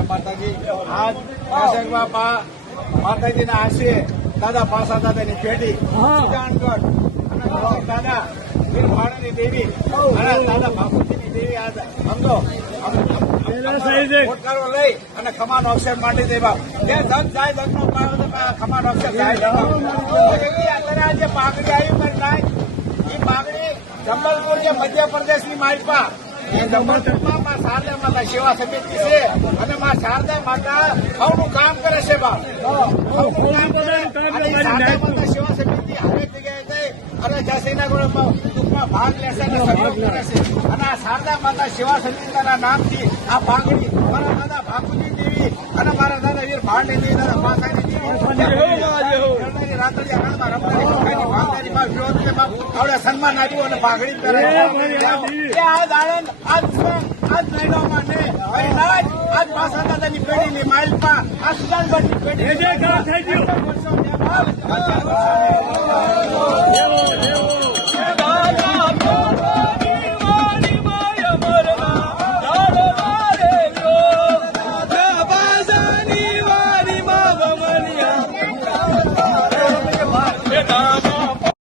જય માતાજી. આજ દશક બાપા માતાજીના આશરે દાદા પાસા દાદાની પેઢી સુજાનગઢ અને દાદા વીર ભાણાની દેવી અને દાદા બાપુજીની દેવી આજ સમજો ફોટકારો લઈ અને ખમાનો અક્ષર માંડી દેવા જે ધન જાય ધનનો ખમાનો અક્ષર જાય અત્યારે આ જે પાઘડી આવી નાય એ પાઘડી જંબલપુર જે મધ્યપ્રદેશની માલપા એ જંબલપુરમાં માં શારદા માતા સેવા સમિતિ છે અને માં શારદા માતા સૌનું કામ કરે છે બાપ શારદા માતા સેવા સમિતિ હરેક જગ્યાએ જઈ અને જસીના દુઃખમાં ભાગ લેશે અને સહયોગ કરે છે અને આ શારદા માતા સેવા સમિતિના નામથી આ પાઘડી મારા દાદા બાપુજી દેવી અને મારા દાદા વીર ભાણની દેવી દાદા માતાની દેવી સન્માન આપ્યું અને પાઘડી પહેરે આજ આનંદ આજ મહિનામાં ને આજ પાસા દાદાની પેઢીની માઇલમાં આ સુજાનગઢની પેઢી